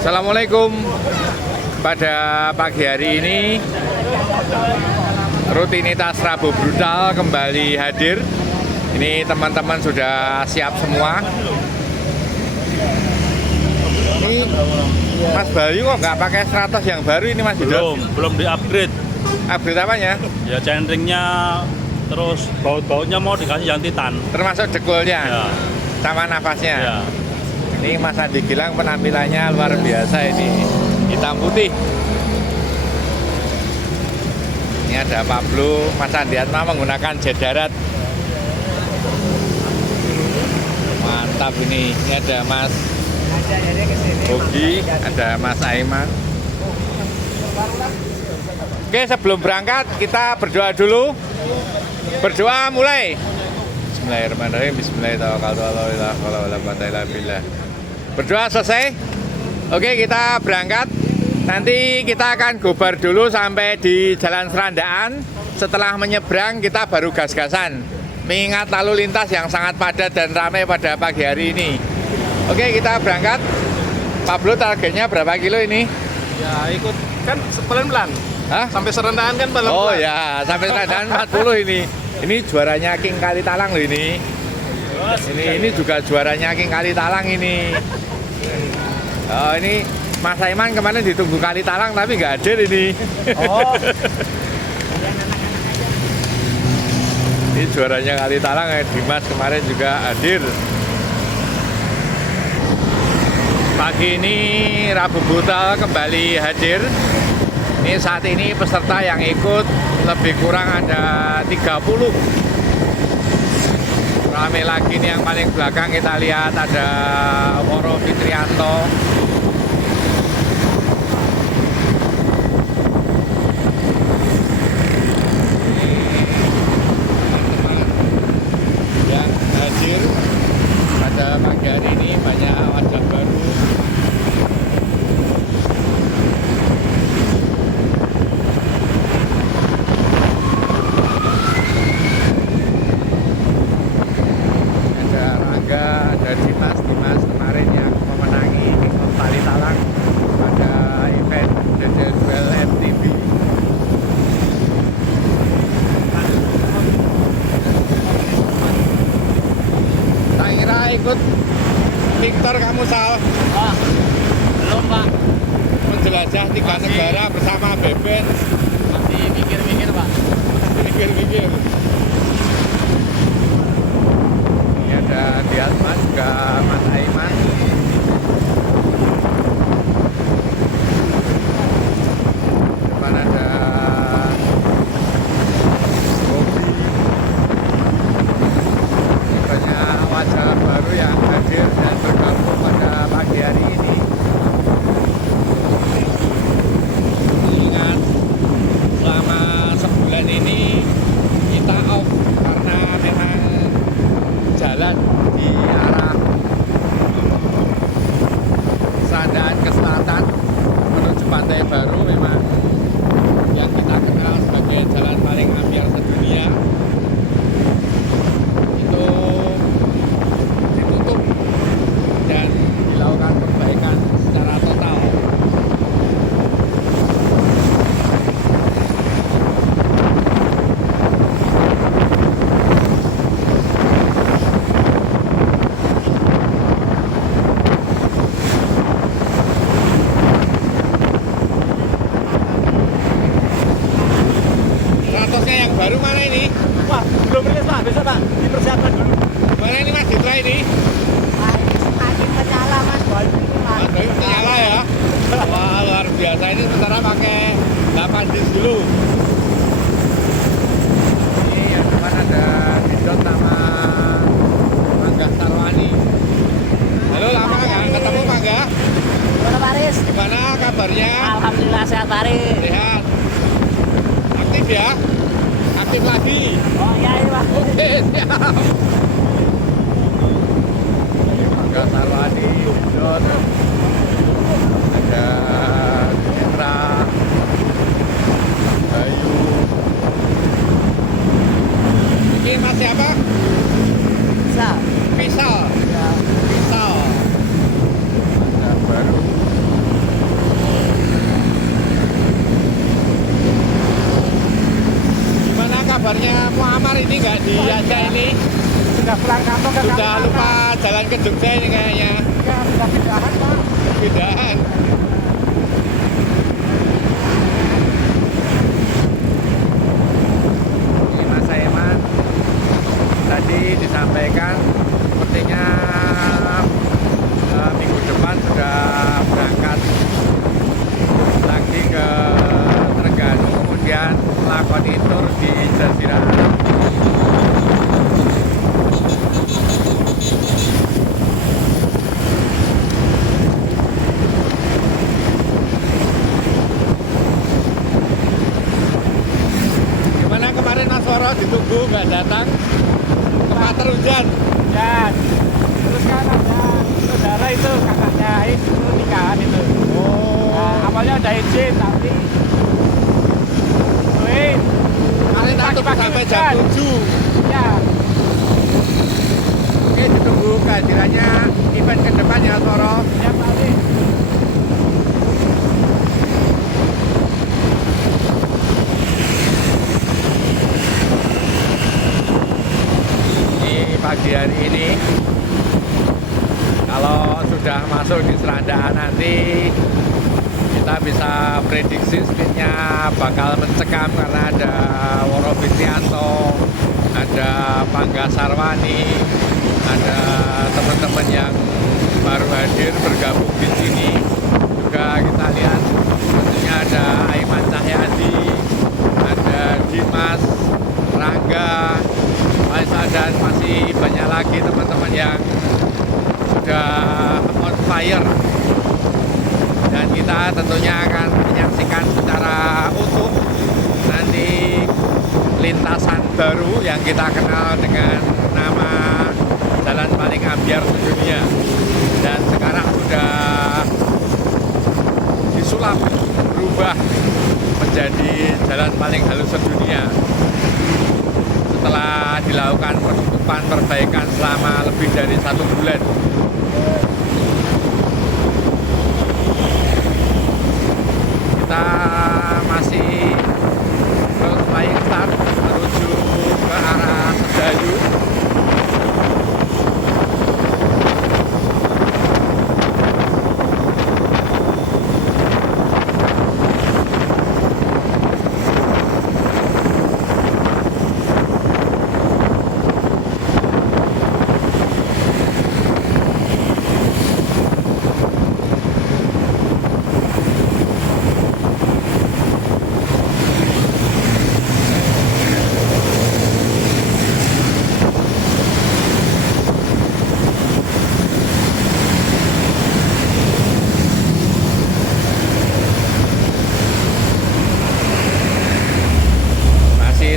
Assalamualaikum. Pada pagi hari ini rutinitas Rabu Brutal kembali hadir. Ini teman-teman sudah siap semua. Ini Mas Bayu kok nggak pakai 100 yang baru ini Mas Hidot? Belum di-upgrade. Upgrade apanya? Ya centringnya, terus baut-bautnya mau dikasih yang titan. Termasuk dekulnya, Ya. sama nafasnya. Ya. Ini Mas Andi Gilang penampilannya luar biasa ini, hitam putih. Ini ada Pablo, Mas Andi Atma menggunakan jet darat. Mantap ini. Ini ada Mas Bogi, ada Mas Aiman. Oke, sebelum berangkat kita berdoa dulu. Berdoa mulai. Bismillahirrahmanirrahim. Bismillahirrahmanirrahim. Berdoa selesai. Oke, kita berangkat. Nanti kita akan gobar dulu sampai di Jalan Serandaan. Setelah menyeberang kita baru gas-gasan. Mengingat lalu lintas yang sangat padat dan ramai pada pagi hari ini. Oke, kita berangkat. Pablo, targetnya berapa kilo ini? Ya ikut kan pelan-pelan. Hah? Sampai Serandaan kan pelan-pelan. Oh ya, sampai Serandaan 40 ini. Ini juaranya King Kalitalang loh ini. Ini juga juaranya King Kalitalang ini. Oh, ini Mas Aiman kemarin ditunggu Kalitalang tapi nggak hadir ini. Oh. Ini juaranya Kalitalang, Dimas kemarin juga hadir. Pagi ini Rabu Brutal kembali hadir. Ini saat ini peserta yang ikut lebih kurang ada 30. Rame lagi nih yang paling belakang, kita lihat ada Woro Fitrianto. Yang hadir pada pagi hari ini banyak wajah baru. Ada Dimas kemarin yang memenangi King of Kalitalang pada event DD Duel MTB. Tak kira ikut Victor kamu salah. Pak, belum Pak. Menjelajah 3 negara bersama Beben. Masih mikir-mikir Pak. Pikir-pikir. Ini ada Dias Mas, juga Mas Aiman. Depan ada Bobi. Banyak wajah baru yang hadir dan bergabung pada pagi hari ini. Ingat, selama sebulan ini kita off karena memang jalan di arah Serandaan ke selatan menuju Pantai Baru memang yang kita kenal sebagai jalan paling ambyar sedunia itu ditutup dan dilakukan perbaikan secara total. Ratosnya yang baru mana ini? Wah, belum rilis Pak, besok Pak. Dipersiapkan dulu. Mana ini Mas Ditra ini? Semakin menyala Mas Bayu ini Mas. Mas Bayu nyala ya? Wah, luar biasa. Ini sementara pakai 8 dis dulu. Ini yang depan ada Bidot sama Mangga Sarwani. Halo, lama nggak ketemu Mangga? Gimana Pak Riz? Gimana kabarnya? Alhamdulillah sehat Pak Riz. Sehat. Aktif ya? Aktif lagi. Oh iya ini Pak. Oke, siap. Mangga Sarwani, Bidot. Ada Citra, Bayu. Ini Mas siapa? Bisa. Pisau. Ya. Pisau. Ada baru. ini? Sudah pulang kampung ke Sudah lupa jalan ke Jogja ini kayaknya. Ya, sudah pindahan Pak. Pindahan. Ini Mas Saiman tadi disampaikan sepertinya minggu depan sudah berangkat lagi ke Trengganu, kemudian melakoni tur di Jazirah Arab. Gimana kemarin Mas Woro ditunggu nggak datang? Kepater hujan. Ya, terus kan ada saudara itu kakaknya itu nikahan itu. Nah, awalnya udah izin tapi wait, Kemarin tak tunggu sampai jam 7. Ya, Oke, ditunggu kehadirannya event ke depan ya Mas Woro. ya Pak Ali. Ini pagi hari ini kalau sudah masuk di Serandaan nanti kita bisa prediksi speednya bakal mencekam karena ada Woro Fitianto, ada Pangga Sarwani, ada teman-teman yang baru hadir bergabung di sini. Juga kita lihat tentunya ada Aiman Cahyadi, ada Dimas, Rangga, dan masih banyak lagi teman-teman yang sudah on fire, dan kita tentunya akan menyaksikan secara utuh nanti lintasan baru yang kita kenal dengan nama jalan paling ambyar sedunia, dan sekarang sudah disulap berubah menjadi jalan paling halus sedunia setelah dilakukan penutupan perbaikan selama lebih dari 1 bulan. Kita masih flying start menuju ke arah Sedayu.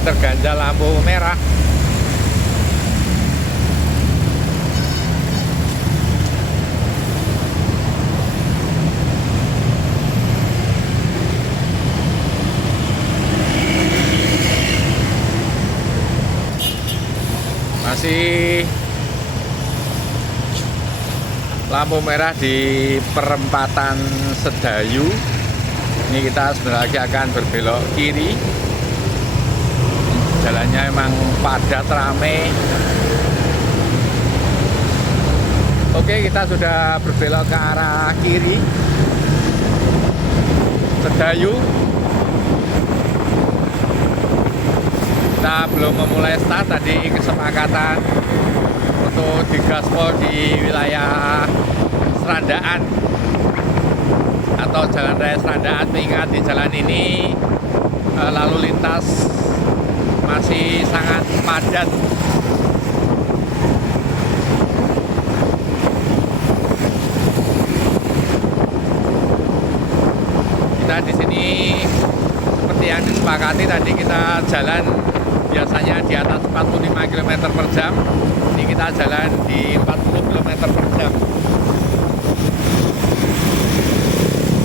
Terganjal lampu merah. Masih lampu merah di perempatan Sedayu. Ini kita sebentar lagi akan berbelok kiri. Jalannya emang padat, rame. Oke, kita sudah berbelok ke arah kiri Sedayu. Kita belum memulai start, tadi kesepakatan untuk digaspol di wilayah Serandaan atau Jalan Raya Serandaan. Mengingat di jalan ini lalu lintas masih sangat padat. Kita di sini seperti yang disepakati tadi, kita jalan biasanya di atas 45 km per jam. Ini kita jalan di 40 km per jam.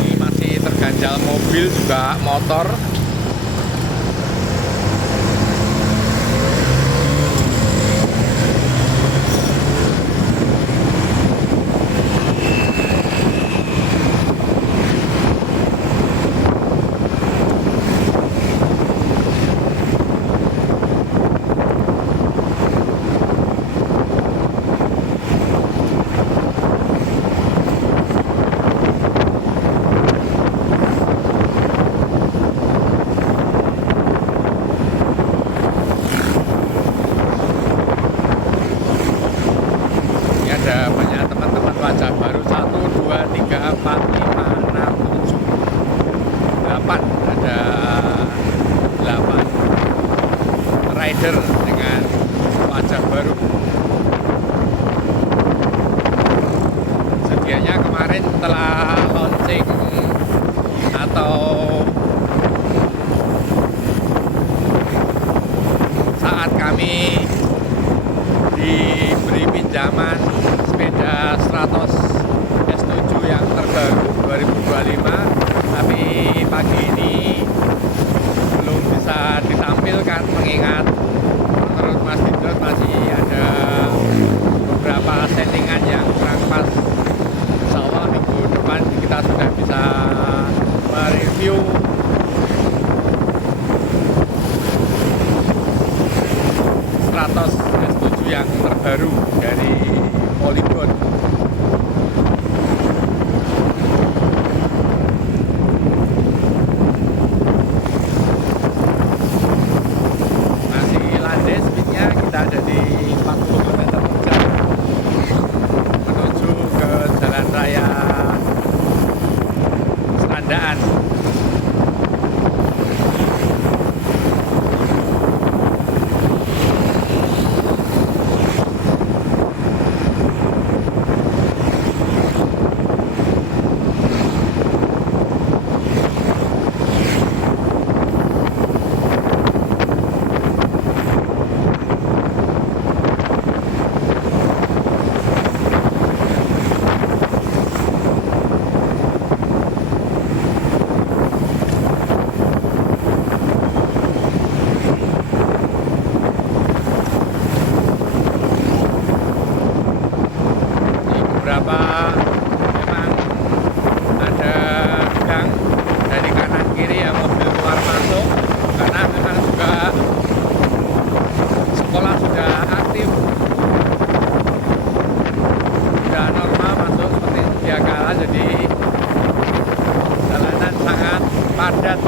Ini masih terganjal mobil juga motor. 3, 4, 5, 6, 7, 8. Ada 8 rider dengan wajah baru. Sedianya kemarin setelah launching atau saat kami diberi pinjaman sepeda Stratos S7 yang terbaru 2025, tapi pagi ini belum bisa ditampilkan mengingat menurut Mas Didot masih ada beberapa settingan yang kurang pas. Insya Allah minggu depan kita sudah bisa mereview Stratos S7 yang terbaru dari Polygon. Masih landai speednya, kita ada di 40 km/jam menuju ke Jalan Raya Serandaan. Beberapa memang ada gang dari kanan kiri yang mobil keluar masuk, karena memang juga sekolah sudah aktif, sudah normal masuk seperti sedia kala, jadi jalanan sangat padat.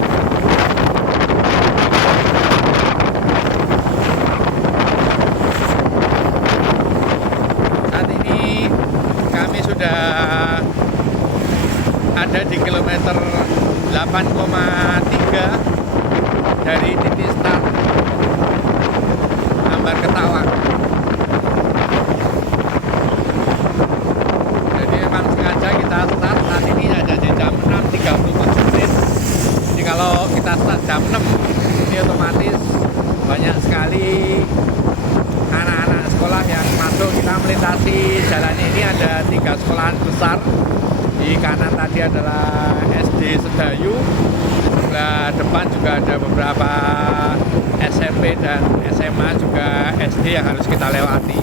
Saat ini kami sudah ada di kilometer 8,3 dari titik start Ambar Ketawang. Jadi memang sengaja kita start saat ini ada di jam 6.37 menit. Jadi kalau kita start jam 6 ini otomatis banyak sekali anak-anak sekolah yang masuk. Kita melintasi jalan ini, ada 3 sekolahan besar. Di kanan tadi adalah SD Sedayu, di sebelah depan juga ada beberapa SMP dan SMA, juga SD yang harus kita lewati.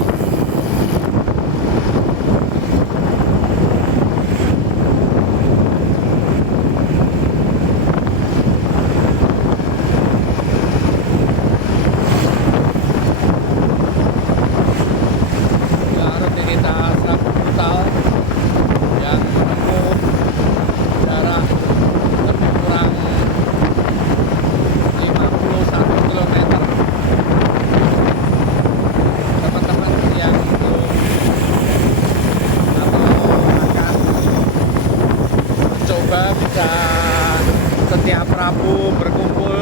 Rutinitas brutal yang menempuh jarak lebih kurang 51 km. Teman-teman yang belum atau akan mencoba bisa setiap Rabu berkumpul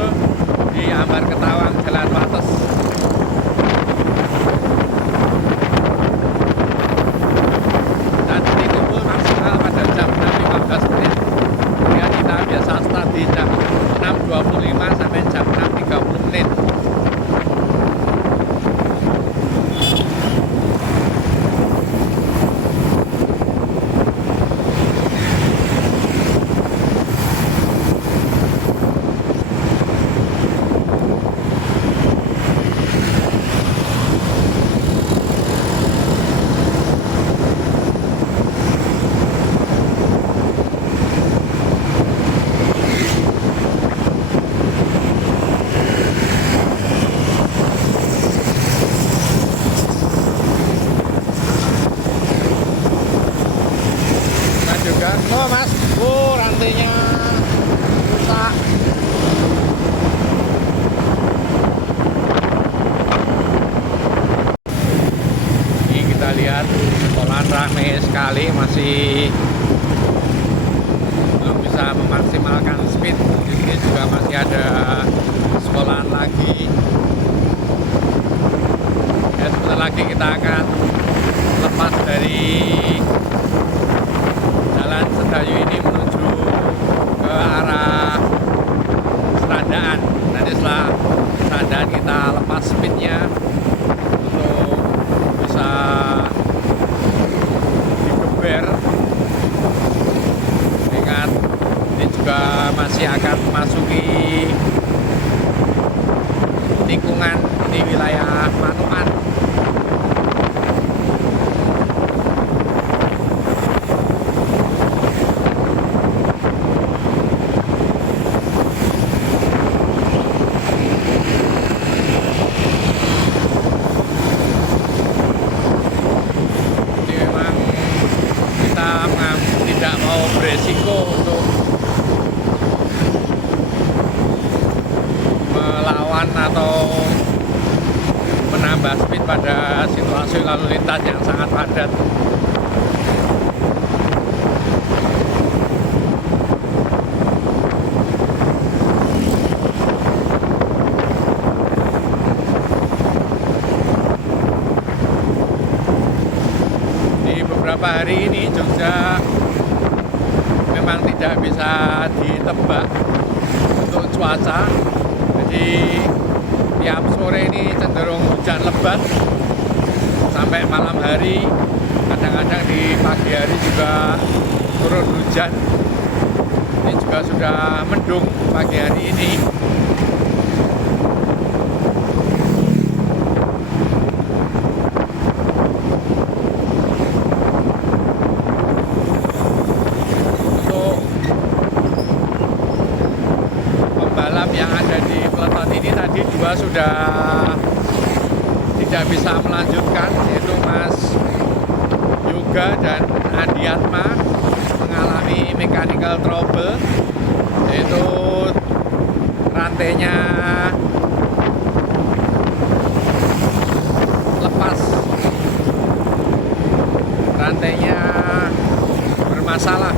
di Ambar Ketawang, Jalan Wates. Maksimal pada jam 6.15 menit. Ya, kita biasa start di jam 6.25 sampai jam 6.30 menit. Juga, oh mas, rantainya rusak. Ini kita lihat sekolahan ramai sekali, masih memaksimalkan speed. Di sini juga masih ada sekolahan lagi. Ya, sebentar lagi kita akan lepas dari Jalan Sedayu ini menuju ke arah Serandaan. Nanti setelah Serandaan kita lepas speednya untuk bisa digeber. Ingat, ini juga masih akan memasuki tikungan di wilayah Manukan. Jadi memang kita tidak mau beresiko untuk melawan atau menambah speed pada situasi lalu lintas yang sangat padat. Di beberapa hari ini Jogja memang tidak bisa ditebak untuk cuaca. Jadi tiap sore ini cenderung hujan lebat sampai malam hari, kadang-kadang di pagi hari juga turun hujan. Ini juga sudah mendung pagi hari ini. Untuk pembalap yang ada di peleton ini tadi dua sudah tidak bisa melanjutkan, yaitu Mas Yoga dan Adiatma mengalami mechanical trouble, yaitu rantainya lepas, rantainya bermasalah.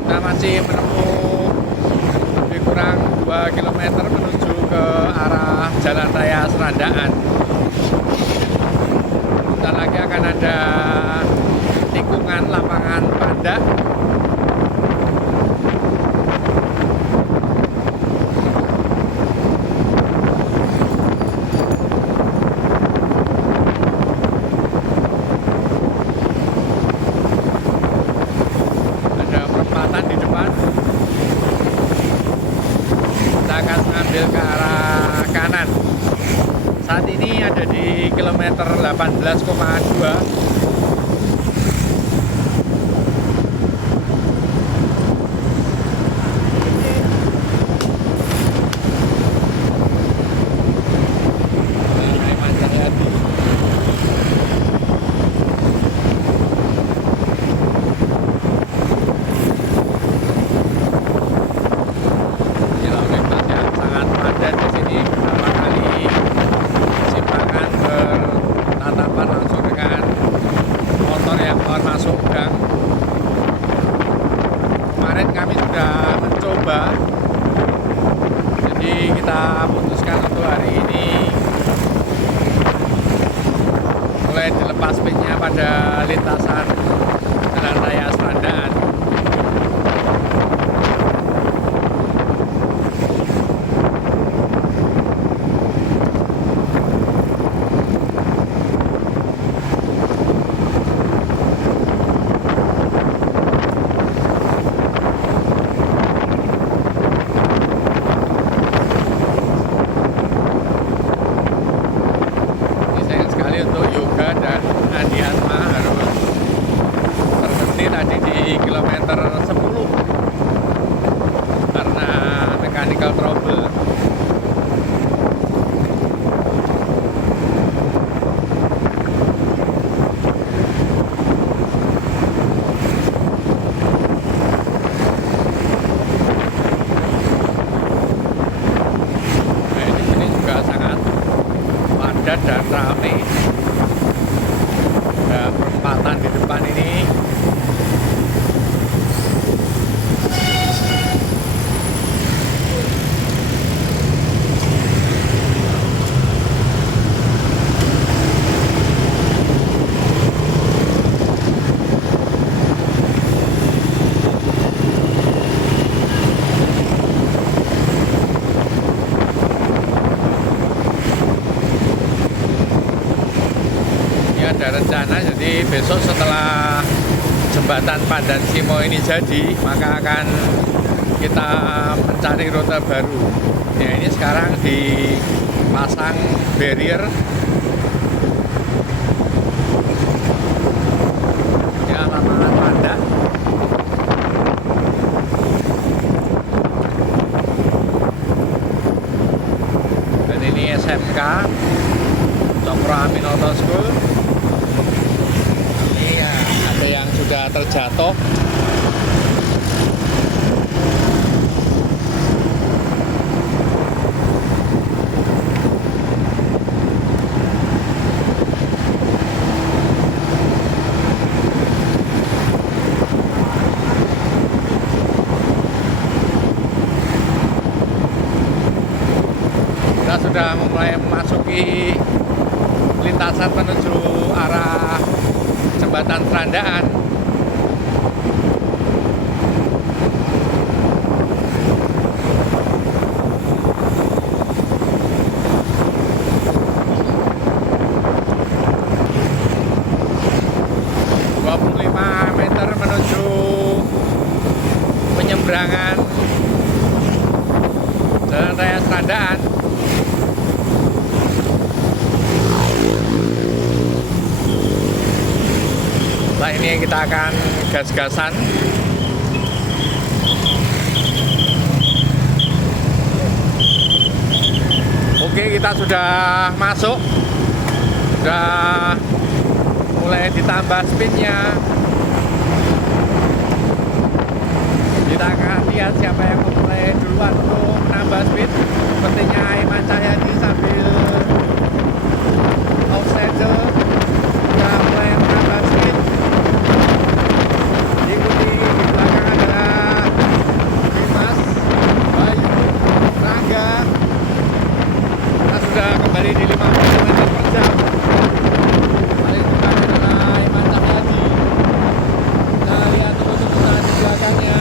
Kita masih menempuh lebih kurang 2 km menuju ke arah Jalan Raya Serandaan. Sebentar lagi akan ada tikungan lapangan Pandak. Ada perempatan di depan. Kita akan mengambil ke arah kanan. Saat ini ada di kilometer 18,2. Kemarin kami sudah mencoba, jadi kita putuskan untuk hari ini mulai dilepas speednya pada lintasan Jalan Raya Serandaan. Untuk Yoga dan Adiatma harus berhenti tadi di kilometer 10 karena mechanical trouble. Nah, di sini juga sangat padat dan ramai. Ada perempatan di depan ini. Ada rencana, jadi besok setelah jembatan Pandan Simo ini jadi, maka akan kita mencari rute baru. Ya, ini sekarang dipasang barrier. Ini alamat Pandan. Dan ini SMK Cokro Aminoto School. Ada yang sudah terjatuh. Kita sudah mulai memasuki lintasan menuju arah jembatan Serandaan. Meter menuju penyeberangan Jalan Raya Serandaan. Setelah ini kita akan gas-gasan. Oke, kita sudah masuk, sudah mulai ditambah speednya. Kita akan lihat siapa yang mulai duluan untuk menambah speed. Sepertinya Iman Cahyadi sambil offside sudah mulai menambah speed. Diikuti di belakang ada Dimas, Bayu, Rangga. Kita sudah kembali di 50 km per jam. Paling depan adalah Iman Cahyadi. Kita lihat terus-terusan di belakangnya.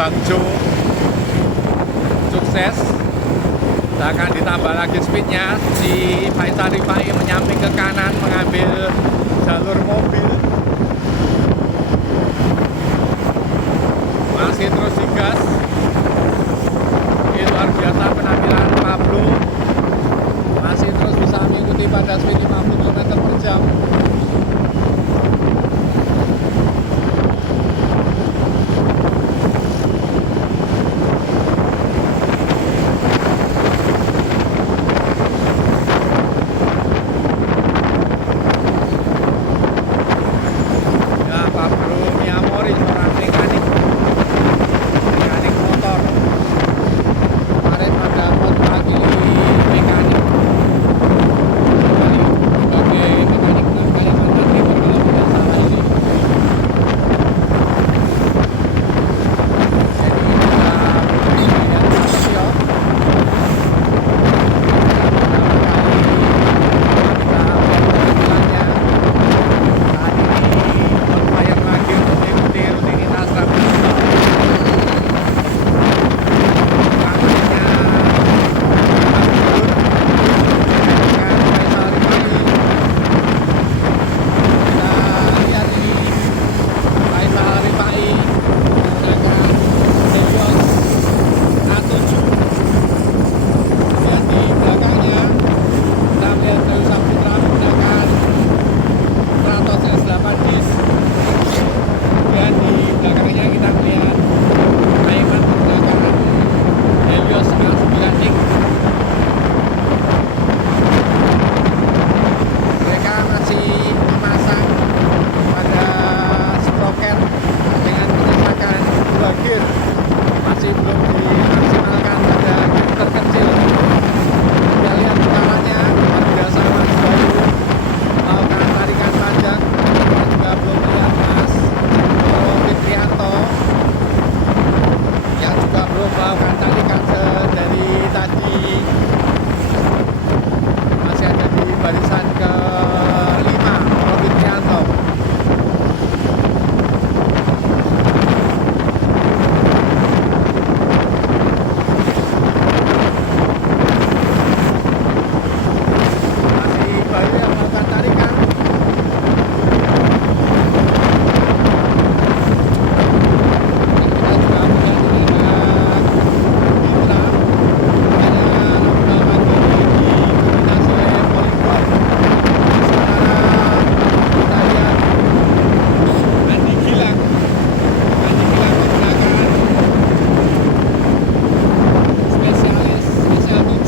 Bagjo sukses. Kita akan ditambah lagi speednya. Si Faisal Rifai menyamping ke kanan mengambil jalur mobil. Masih terus digas. Ini luar biasa penampilan Pablo. Masih terus bisa mengikuti pada speed 50 km per jam. Ya, Pablo Miamori, seorang mekanik motor. Kemarin ada pagi mekanik sebagai mekanik Kalimantan Timur kalau tidak salah ini. Jadi kita lihat Tokyo. Kita lihat penampilannya. Saat ini on fire lagi untuk mengikuti rutinitas Rabu. Dan di belakangnya kita melihat Aiman menggunakan Helios A9X. Mereka masih memasang pada sproket dengan menyisakan 2 gear. Masih belum dimaksimalkan pada gear terkecil. Kita lihat putarannya luar biasa Mas Bayu melakukan tarikan panjang. Kita juga belum melihat Mas Fitrianto yang juga belum melakukan tarikan dari tadi. Masih ada di barisan ke-5 Fitrianto. Masih Bayu yang melakukan tarikan. Kita juga melihat dengan Indra dengan melakukan dominasi oleh Polyglot. Sementara kita lihat Andi Gilang menggunakan spesialis spesial 7.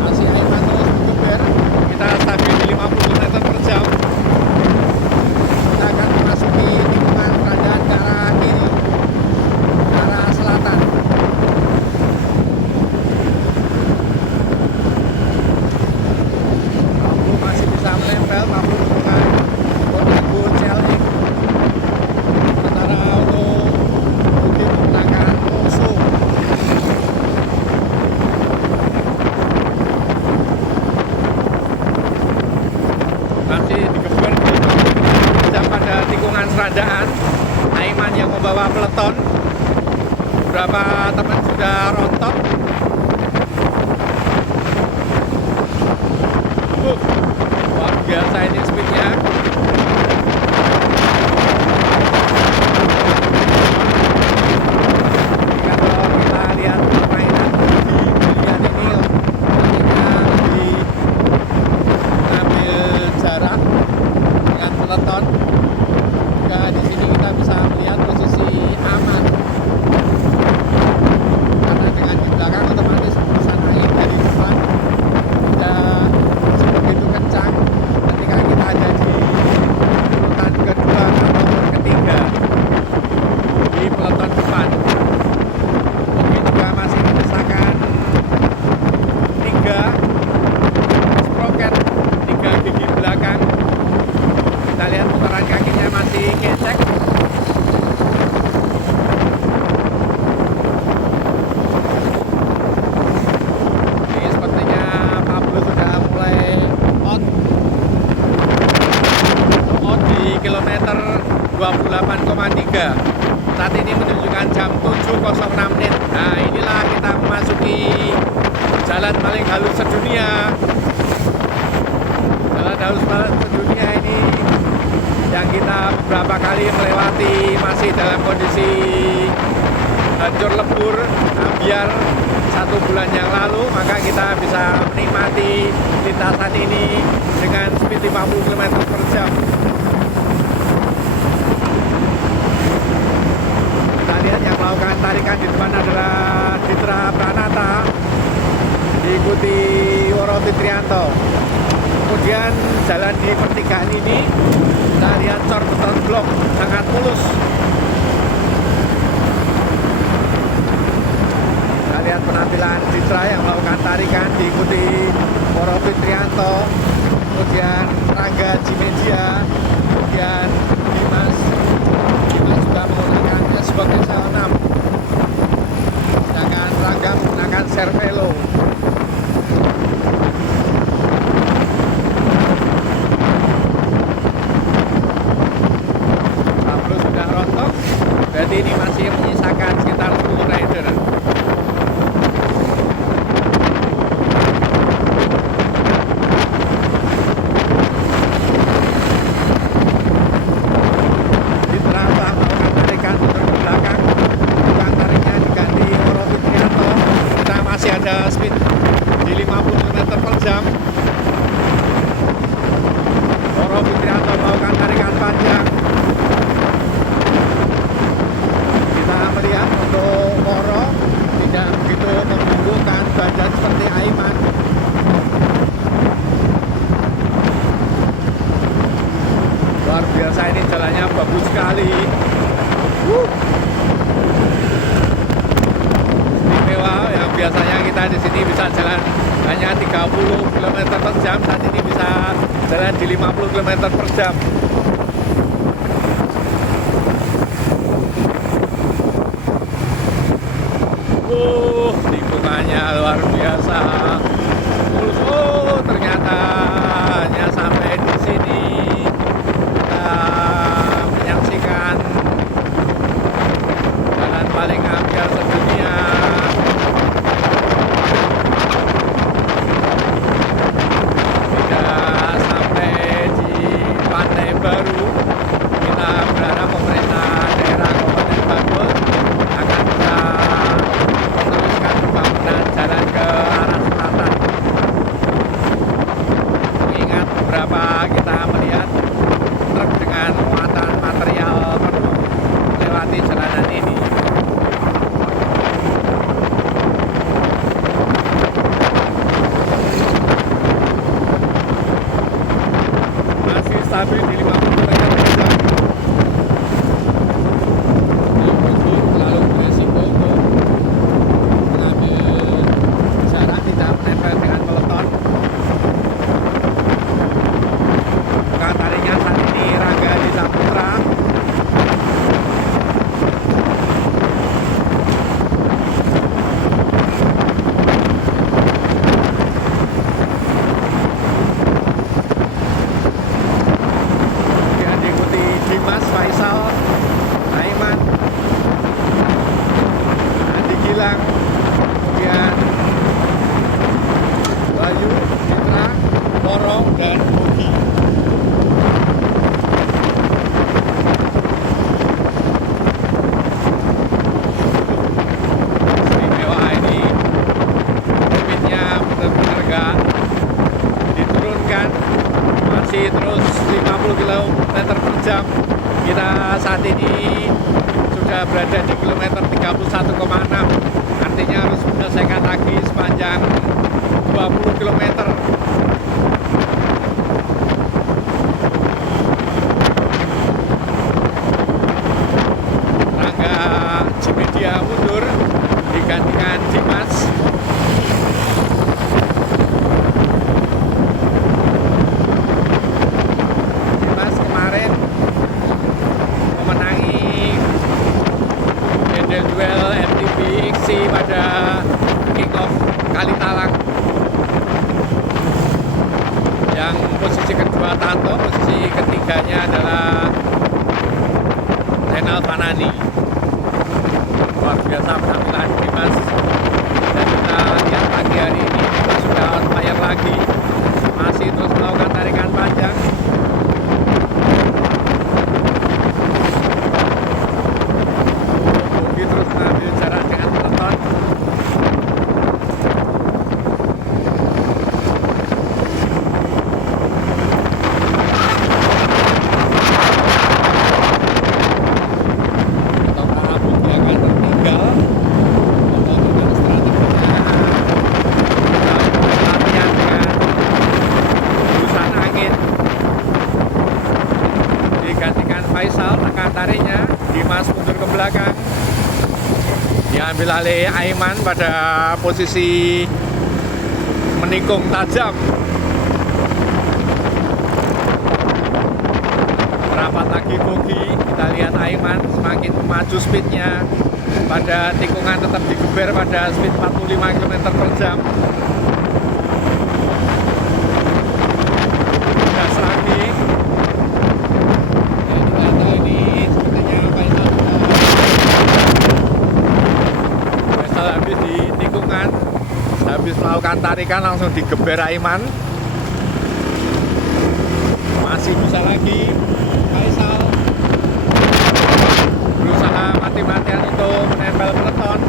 Masih Aiman terus mengeber. Kita stabil di 50 km per jam. Kita akan memasuki tikungan kerajaan ke arah kiri, ke arah selatan. Pablo masih bisa menempel. Pablo menggunakan Monaco CLX. Sementara untuk Budi menggunakan Oso. Masih digeber jam pada tikungan serandaan. Aiman yang membawa peleton. Beberapa teman sudah rontok. Luar biasa ini speednya. Kalau kita lihat permainan di pilihan ini artinya lebih mengambil jarak dengan peleton. Juga di sini kita bisa melihat posisi aman karena dengan di belakang otomatis hembusan angin dari depan tidak sebegitu 7,3. Saat ini menunjukkan jam 7.06 menit. Nah, inilah kita memasuki jalan paling halus sedunia. Jalan halus sedunia ini yang kita beberapa kali melewati masih dalam kondisi hancur lebur, ambiar 1 bulan yang lalu, maka kita bisa menikmati lintasan ini dengan speed 50 km per jam. Kita lihat yang melakukan tarikan di depan adalah Ditra Pranata, diikuti Woro Fitrianto. Kemudian jalan di pertigaan ini kita lihat cor beton blok sangat mulus. Kita lihat penampilan Ditra yang melakukan tarikan diikuti Woro Fitrianto, kemudian Rangga Jimedia, kemudian Dimas juga menggunakan sebagai S6, sedangkan Rangga menggunakan Cervelo. Sudah rontok, berarti ini masih menyisakan sekitar 10 rider. Ditra telah melakukan tarikan mundur ke belakang, tukang tariknya diganti Woro Fitrianto. Kita masih ada speed di 50 km per jam. Woro Fitrianto melakukan tarikan panjang. Melihat untuk Woro tidak begitu membungkukkan badan seperti Aiman. Luar biasa, ini jalannya bagus sekali. Istimewa, yang biasanya kita di sini bisa jalan hanya 30 km per jam, saat ini bisa jalan di 50 km per jam. Lingkungannya luar biasa. Ternyata hanya sampai di sini kita menyaksikan jalan paling ambiar sedunia. Tidak sampai di Pantai Baru, kita berharap pemerintah daerah Kabupaten Bantul akan bisa meneruskan pembangunan jalan ke arah selatan. Mengingat beberapa kita melihat truk dengan muatan material penuh melewati jalanan ini. Masih stabil di 50 km per jam. Lalu beresiko untuk mengambil jarak tidak menempel dengan peleton. Tukang tariknya saat ini Rangga di Saputra. Kemudian diikuti Dimas, Faisal, Aiman, Andi Gilang, kemudian Bayu, Citra, Woro, dan Bogi. Istimewa ini, speednya benar-benar gak diturunkan, masih terus 50 km per jam. Kita saat ini sudah berada di kilometer 31,6, artinya harus menyelesaikan lagi sepanjang 20 km. Rangga Jimedia mundur digantikan Dimas. Dimas kemarin memenangi Handle Duel MTB XC pada King of Kalitalak. Yang posisi kedua Tato, posisi ketiganya adalah Zainal Fanani. Luar biasa penampilan Dimas. Dan kita lihat pagi hari ini Dimas sudah on fire lagi, masih terus melakukan tarikan panjang. Bogi terus mengambil jarak dengan penonton. Atau para Bogi akan tertinggal atau dengan strateginya latihan dengan hembusan angin. Digantikan Faisal, rekan tarinya. Dimas mundur ke belakang, diambil alih Aiman pada posisi menikung tajam. Rapat lagi Bogi, kita lihat Aiman semakin maju speednya, pada tikungan tetap digeber pada speed 45 km per jam. Gas lagi. Ya, kita tahu ini sepertinya Faisal habis di tikungan, habis melakukan tarikan langsung digeber Aiman. Masih bisa lagi Faisal berusaha mati-matian untuk menempel peleton.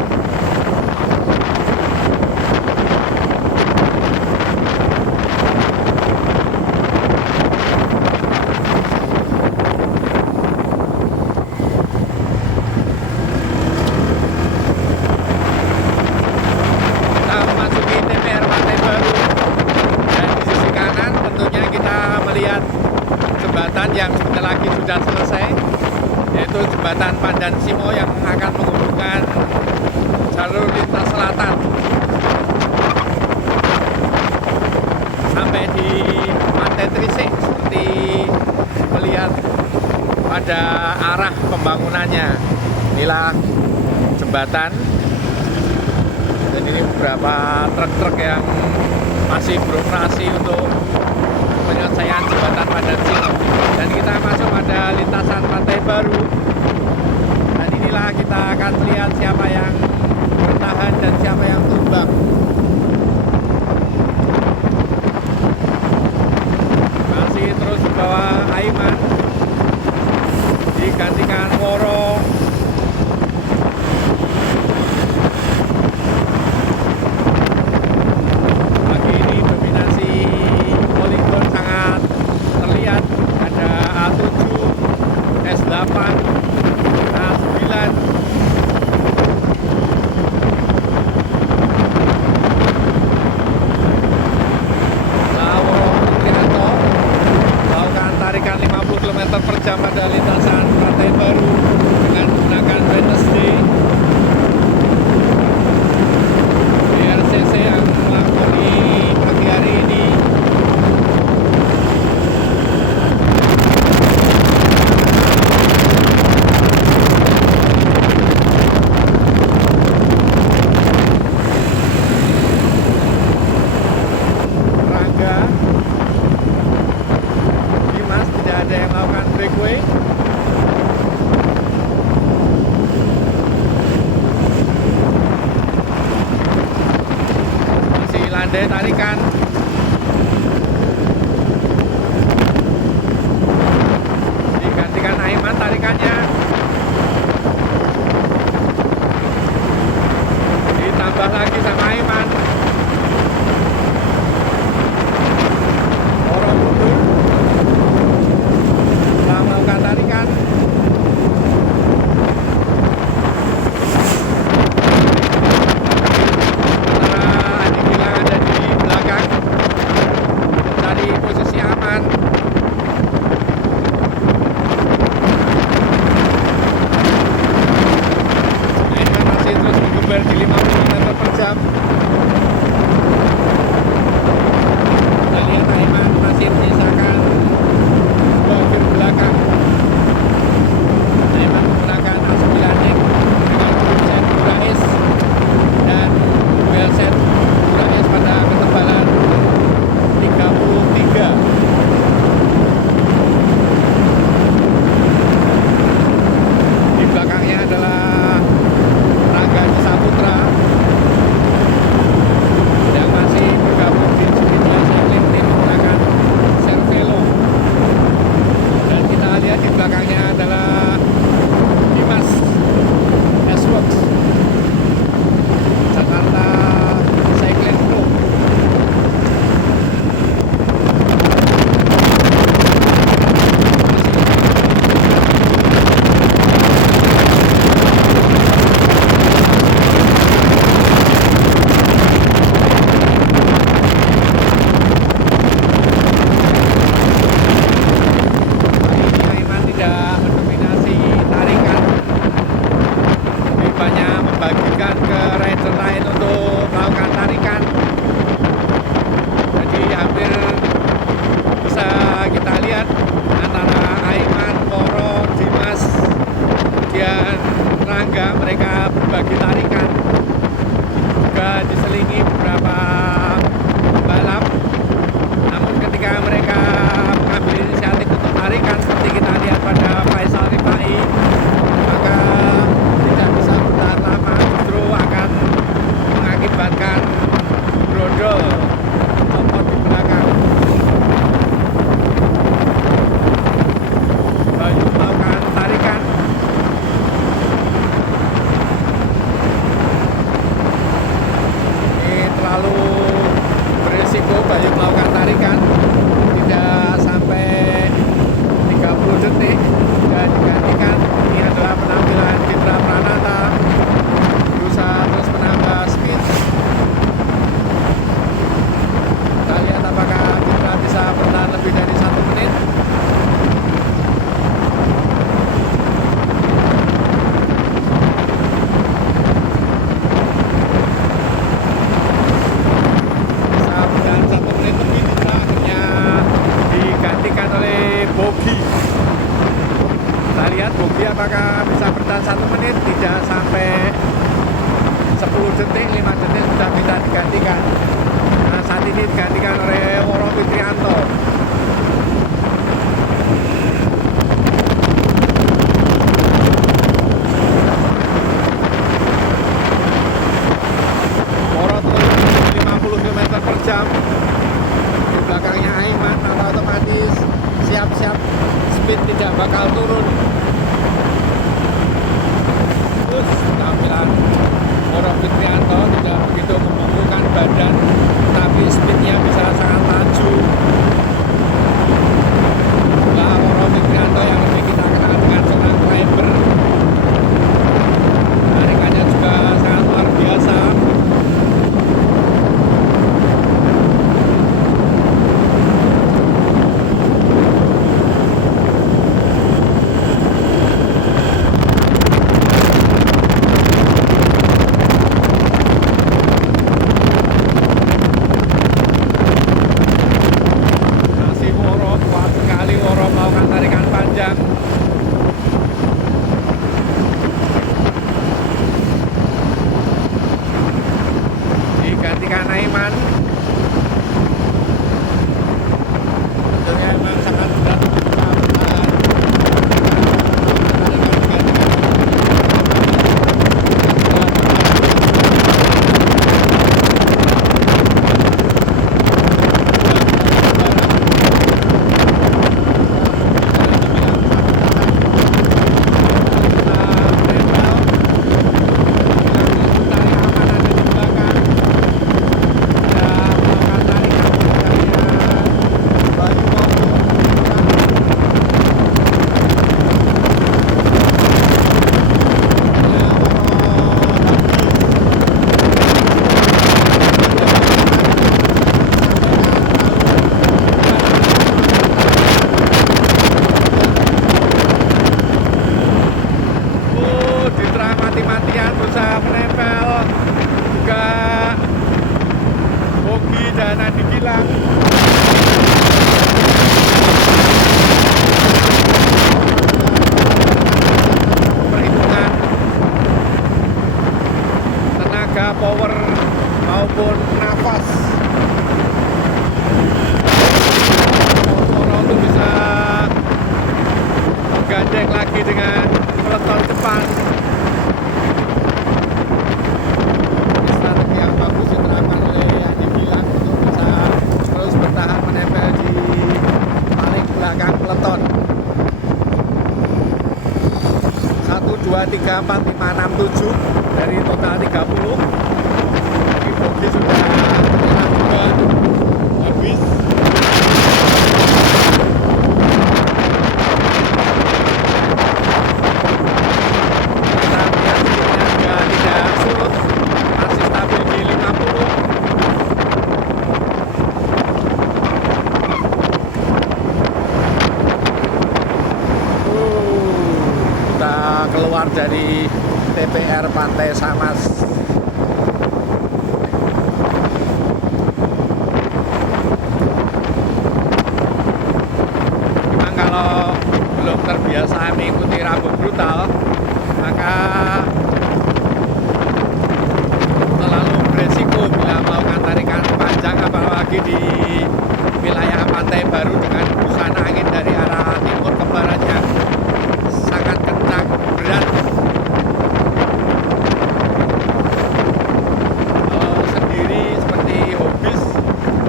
Kita memasuki TPR Pantai Baru, dan di sisi kanan tentunya kita melihat jembatan yang sebentar lagi sudah selesai, yaitu jembatan Pandan Simo yang akan menghubungkan jalur lintas selatan sampai di Pantai Trisik, seperti melihat pada arah pembangunannya. Inilah jembatan, dan ini beberapa truk-truk yang masih beroperasi untuk penyelesaian jembatan Pandan Simo. Dan kita masuk pada lintasan Pantai Baru, dan inilah kita akan melihat siapa yang bertahan dan siapa yang tumbang. Masih terus di bawah Aiman, digantikan Woro. Pagi ini dominasi polygon sangat terlihat. Ada A7, S8, A9. siap speed tidak bakal turun. Terus tampilan Moro Fitrianto tidak begitu membungkukkan badan, tapi speednya bisa sangat laju. Lah Moro Fitrianto yang lebih kita kenal dengan seorang climber, tarikannya juga sangat luar biasa. Digantikan Aiman. Tentunya memang sangat berat untuk kita bertahan. Mati-matian berusaha menempel juga Bogi dan Adi Gilang. Perhitungan tenaga, power maupun nafas Moro untuk bisa menggandeng lagi dengan peleton depan. Strategi yang bagus diterapkan oleh Adi Gilang untuk bisa terus bertahan menempel di paling belakang peleton. 1, 2, 3, 4, 5, 6, 7 dari total 30. Ini Bogi sudah menyerang juga habis. Keluar dari TPR Pantai Samas. Memang kalau belum terbiasa mengikuti rambut brutal, maka terlalu beresiko bila melakukan tarikan panjang, apalagi di wilayah Pantai Baru dengan hembusan angin dari arah timur ke baratnya sangat kencang, berat. Kalau sendiri seperti hobis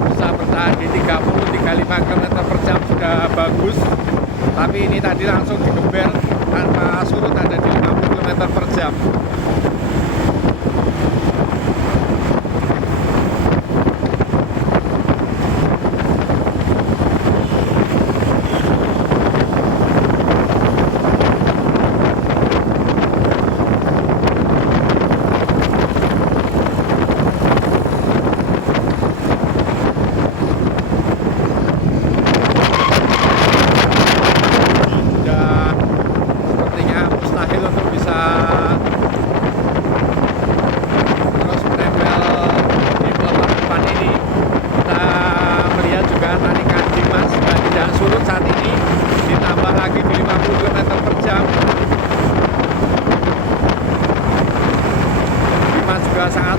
bisa bertahan di 30-35 km per jam sudah bagus, tapi ini tadi langsung digeber tanpa surut ada di 50 km per jam.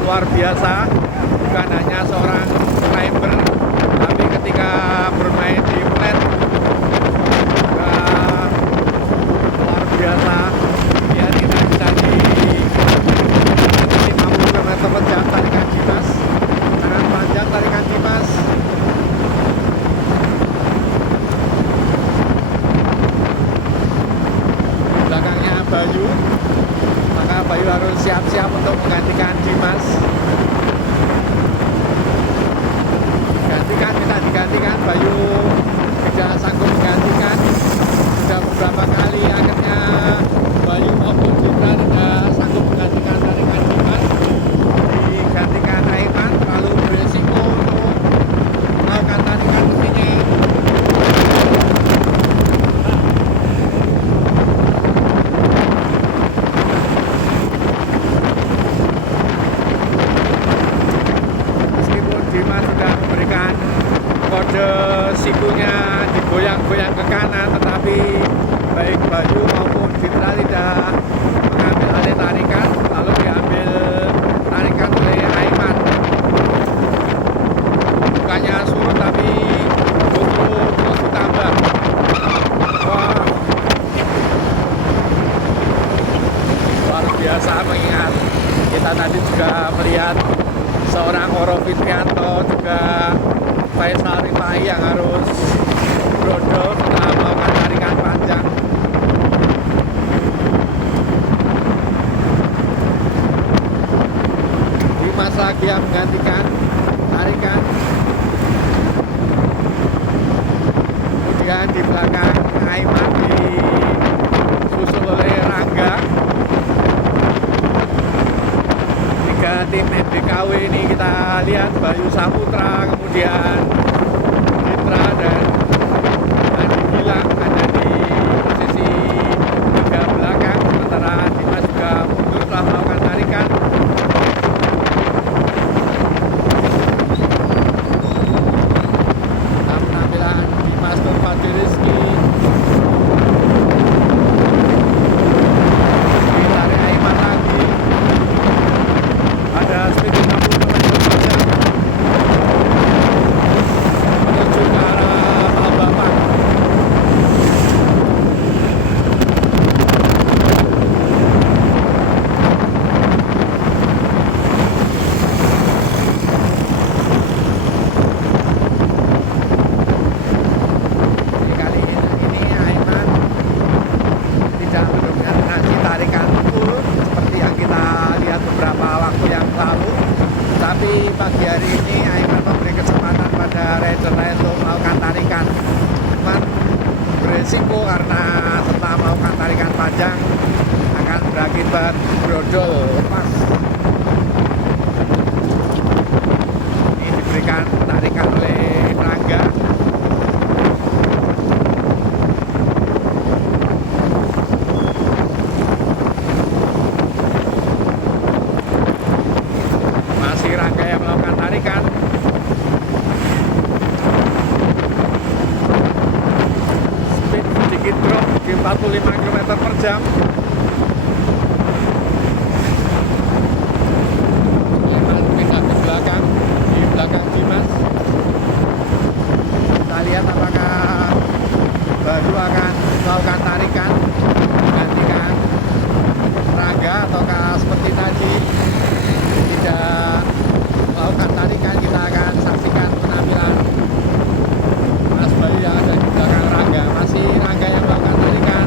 luar biasa, bukan hanya seorang climber, tapi ketika bermain di flat juga luar biasa. Ya, kita bisa di 50 km per jam tarikan Dimas, sangat panjang tarikan Dimas. sikunya digoyang-goyang ke kanan, tetapi baik Bayu maupun Fitra tidak mengambil alih tarikan, lalu diambil tarikan oleh Aiman. Bukannya surut tapi justru terus ditambah. Wah, luar biasa, mengingat kita tadi juga melihat seorang Oro Fitrianto, juga Faisal Rifai yang harus brodol setelah melakukan tarikan panjang. Dimas lagi yang menggantikan tarikan. Kemudian di belakang Aiman disusul oleh Rangga. Tiga tim NBKW ini kita lihat, Bayu Saputra, kemudian Citra dan Adi Gilang ada di posisi tiga belakang, sementara Dimas juga mundur setelah melakukan tarikan. Dalam penampilan Dimas Nurfadli Rizky, ditarik Aiman lagi. Ada speed 50 km per jam menuju ke arah Palembang. Jadi kali ini Aiman tidak mendominasi tarikan full seperti yang kita lihat beberapa waktu yang lalu, tapi pagi hari ini Aiman memberi kesempatan pada rider-rider untuk melakukan tarikan. Cuman beresiko karena setelah melakukan tarikan panjang akan berakibat brodol lepas. Ini diberikan tarikan oleh Rangga. Masih Rangga yang melakukan tarikan. Speed sedikit drop di 45 km per jam. Aiman pindah ke belakang, di belakang Dimas. Kita lihat apakah Bayu akan melakukan tarikan menggantikan Rangga, ataukah seperti tadi tidak melakukan tarikan. Kita akan saksikan penampilan Mas Bayu yang ada di belakang Rangga. Masih Rangga yang melakukan tarikan.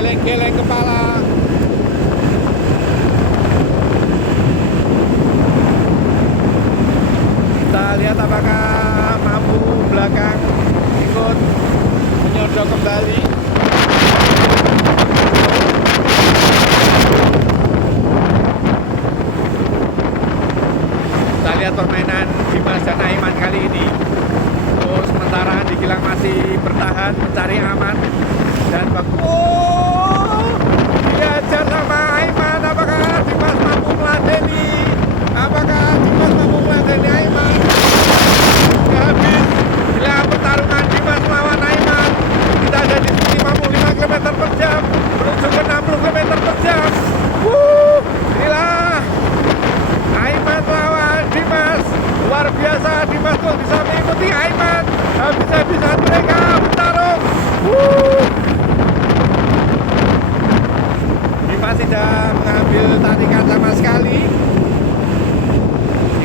geleng-geleng kepala. Kita lihat apakah mampu belakang ikut menyodok kembali. Kita lihat permainan Dimas dan Aiman kali ini. Terus sementara Andi Gilang masih bertahan mencari aman dan diajar sama Aiman. Apakah Dimas mampu meladeni? Apakah Dimas mampu meladeni Aiman? Habis gila pertarungan Dimas melawan Aiman. Kita ada di 55 km per jam menuju ke 60 km per jam. Inilah Aiman melawan Dimas. Luar biasa, Dimas tuh bisa mengikuti Aiman. Habis-habisan mereka bertarung. Dimas tidak mengambil tarikan sama sekali.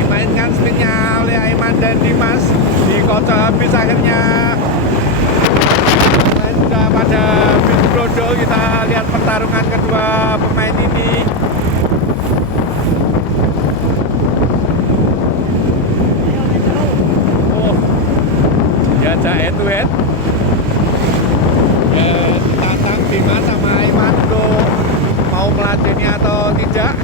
Dimainkan speednya oleh Aiman dan Dimas. Dikocok habis akhirnya. Sudah pada pit brodol, kita lihat pertarungan kedua pemain ini. Diajak head to head. Ditantang Dimas sama Aiman untuk mau meladeni atau tidak.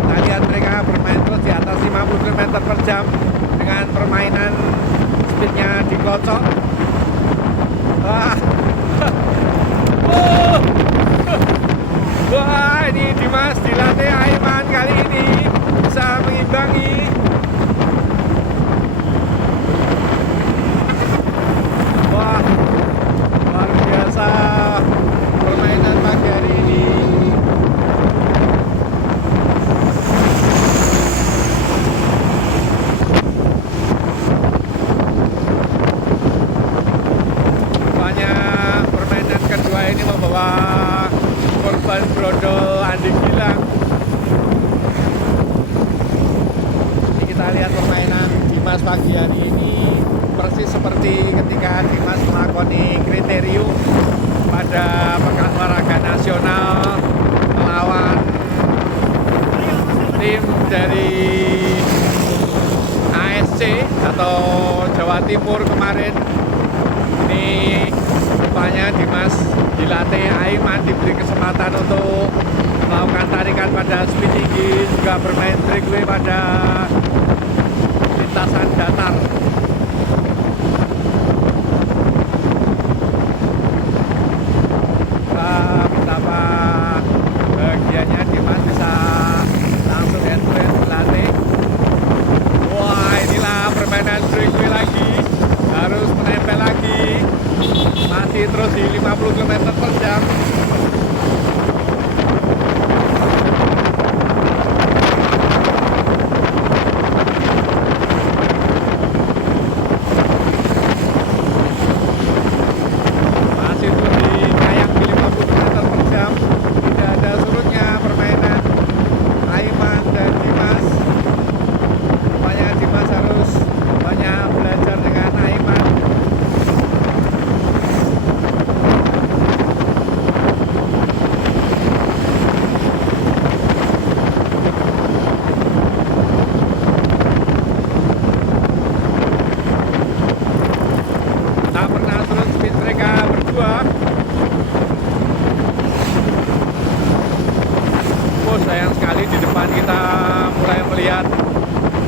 Kita lihat mereka bermain terus di atas 50 km per jam dengan permainan speednya dikocok. Wah, ini Dimas dilatih Aiman kali ini bisa mengimbangi. Wah, luar biasa permainan pagi hari ini. Rupanya permainan kedua ini membawa korban brodol Andi Gilang. Ini kita lihat permainan Dimas pagi hari ini persis seperti ketika Dimas melakoni kriterium pada Pekan Olahraga Nasional melawan tim dari ASC atau Jawa Timur kemarin. Ini rupanya Dimas dilatih Aiman, diberi kesempatan untuk melakukan tarikan pada speed tinggi, juga bermain breakaway pada lintasan datar. Betapa bahagianya Dimas bisa langsung head to head berlatih. Wah, inilah permainan breakaway lagi, harus menempel lagi, masih terus di 50 km per jam. Masih terus di kayak 50 km per jam. Tidak ada surutnya permainan Aiman dan Dimas. Rupanya Dimas harus banyak belajar dengan Aiman. Tak pernah surut speed mereka berdua. Oh, sayang sekali di depan kita mulai melihat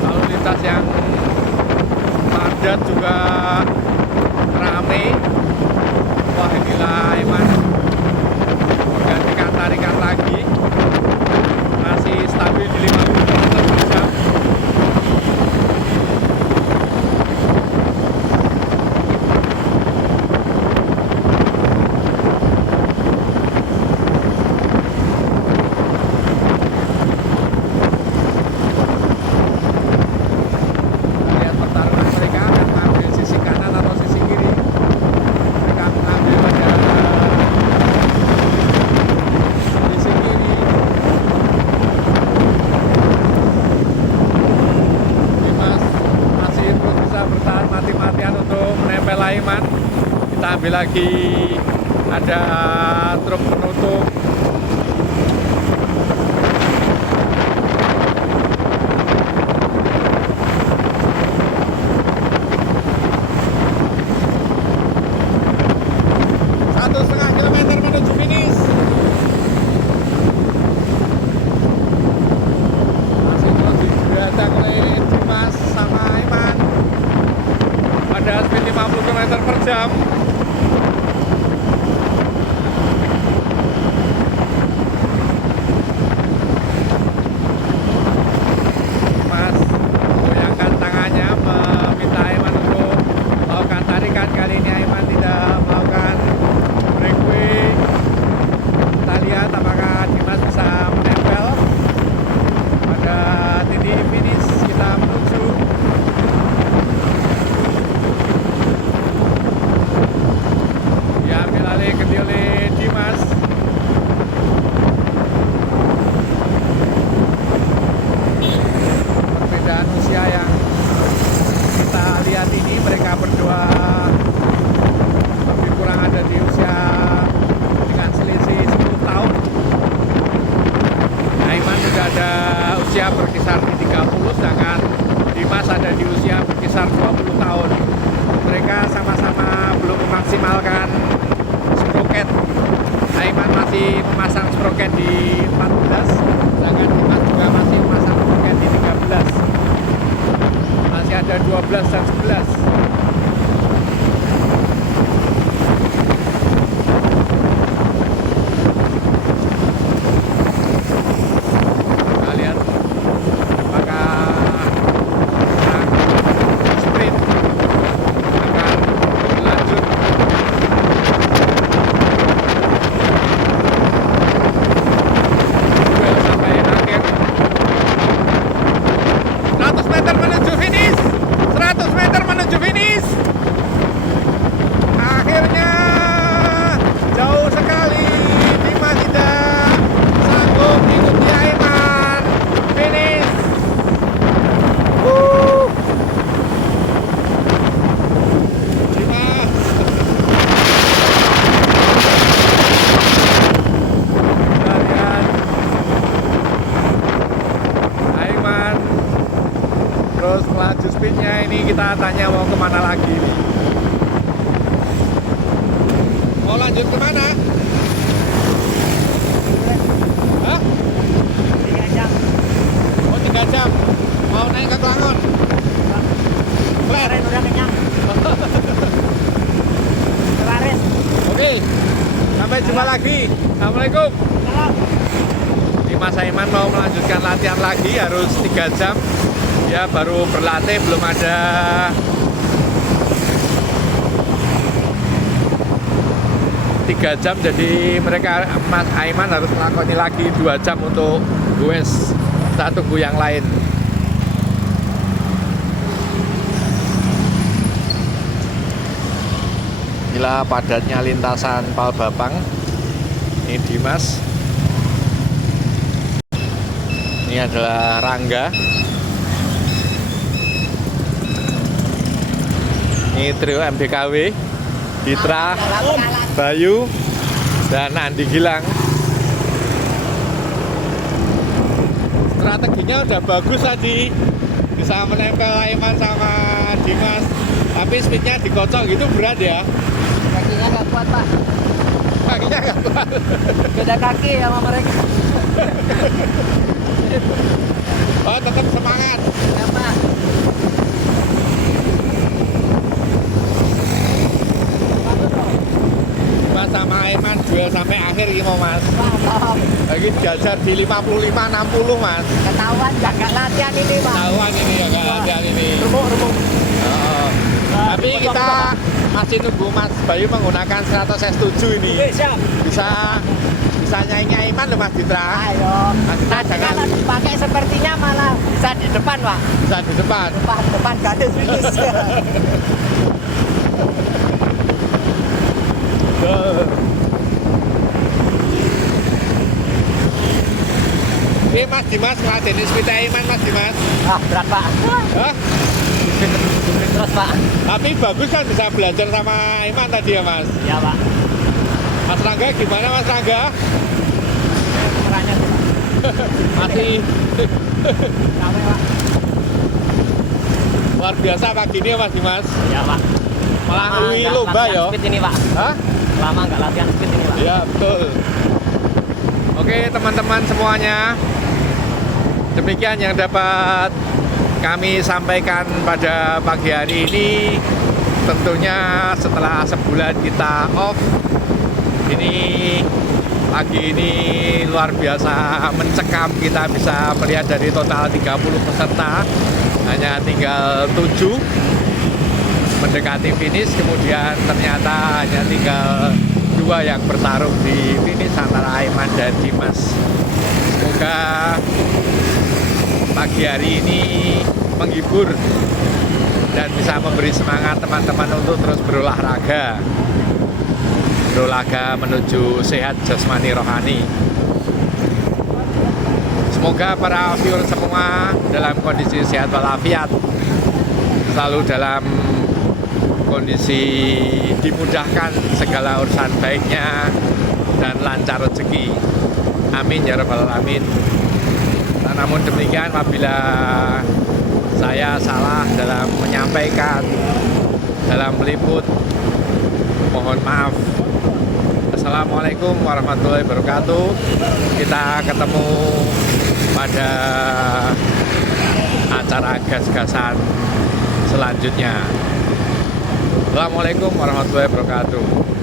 lalu lintas yang padat juga rame. Wah, inilah Aiman menggantikan tarikan lagi, masih stabil di 50 km per jam. Lihat pertarungan mereka dan mengambil sisi kanan atau sisi kiri. Mereka mengambil pada sisi kiri. Dimas masih terus bisa bertahan mati-matian untuk menempel Aiman. Kita ambil lagi Ada truk penutup. Satu setengah kilometer menuju finish. Masih terus didatang oleh Dimas sama Iman. Pada speed 50 km per jam. Dimas goyangkan tangannya meminta Iman untuk melakukan tarikan. Kali ini Iman tidak melakukan breakaway. Kita lihat apakah Dimas bisa menempel pada titik finish. Kita menuju diambil alih oleh Dimas. Perbedaan usia yang kita lihat ini, mereka berdua lebih kurang ada di usia dengan selisih 10 tahun. Aiman sudah ada usia berkisar di 30, sedangkan Dimas ada di usia berkisar 20 tahun. Mereka sama-sama belum memaksimalkan sproket. Aiman masih memasang sproket di 14, sedangkan Dimas juga masih memasang sproket di 13. Masih ada 12 dan 11. Kita lihat apakah sprint akan berlanjut. Duel sampai akhir. 100 meter menuju finish. 100 meter menuju finish. Akhirnya jauh sekali. Dimas tidak sanggup ikuti Aiman. Finish. Dimas. Kita lihat Aiman terus melaju speednya. Ini kita tanya mau kemana lagi nih. Mau lanjut kemana? Hah? 3 jam. Oh 3 jam. Mau naik ke Klangon? Kemarin udah kenyang. Kemarin. Oke. Sampai jumpa lagi. Assalamualaikum. Salam. Dimas Aiman mau melanjutkan latihan lagi, harus 3 jam. Ya baru berlatih, belum ada tiga jam, jadi mereka Mas Aiman harus melakoni lagi 2 jam untuk goes. Kita tunggu yang lain. Inilah padatnya lintasan Palbapang. Ini Dimas. Ini adalah Rangga. Ini trio MDKW, Ditra, Bayu, dan Andi Gilang. Strateginya udah bagus tadi, bisa menempel Aiman sama Dimas. Tapi speednya dikocok gitu berat ya. Kakinya nggak kuat, Pak. Kakinya nggak kuat. Beda kaki sama mereka. Oh tetap semangat. Ya, Pak. Mas sama Aiman duel sampai akhir ini mau Mas. Mantap. Lagi jajar di 55-60 Mas. Ketahuan nggak latihan ini, Pak. Tahuan ini ya nggak latihan ini. Remuk. Oh. Tapi kita masih nunggu Mas Bayu menggunakan 100 S7 ini. Siap. Bisa nyaingnya Aiman loh Mas Ditra. Ayo. Mas Ditra Nanti jangan kalau dipakai sepertinya malah bisa di depan, Pak. bisa di depan. Depan garis finish. Ini Mas Dimas ngeladenin sepeda Aiman Mas Dimas. Ah, berat, Pak. Hah? Terus, Pak. Tapi bagus kan bisa belajar sama Aiman tadi ya Mas. Ya, Pak. Rangga gimana Mas Rangga? Caranya sih, Pak. Masih Capek, Pak. luar biasa pagi ini ya Mas Dimas. Ya, Pak. Melalui nggak lomba latihan ya. speed ini, Pak. Hah? Lama nggak latihan speed ini, Pak. Ya betul. Oke teman-teman semuanya, demikian yang dapat kami sampaikan pada pagi hari ini. Tentunya setelah sebulan kita off, ini pagi ini luar biasa mencekam. Kita bisa melihat dari total 30 peserta hanya tinggal 7 mendekati finish, kemudian ternyata hanya tinggal 2 yang bertarung di finish antara Aiman dan Dimas. Semoga pagi hari ini menghibur dan bisa memberi semangat teman-teman untuk terus berolahraga menuju sehat jasmani rohani. Semoga para viewer semua dalam kondisi sehat walafiat, selalu dalam kondisi dimudahkan segala urusan baiknya dan lancar rezeki. Amin ya rabbal alamin. Namun demikian, apabila saya salah dalam menyampaikan, dalam meliput, mohon maaf. Assalamualaikum warahmatullahi wabarakatuh. Kita ketemu pada acara gas-gasan selanjutnya. Assalamualaikum warahmatullahi wabarakatuh.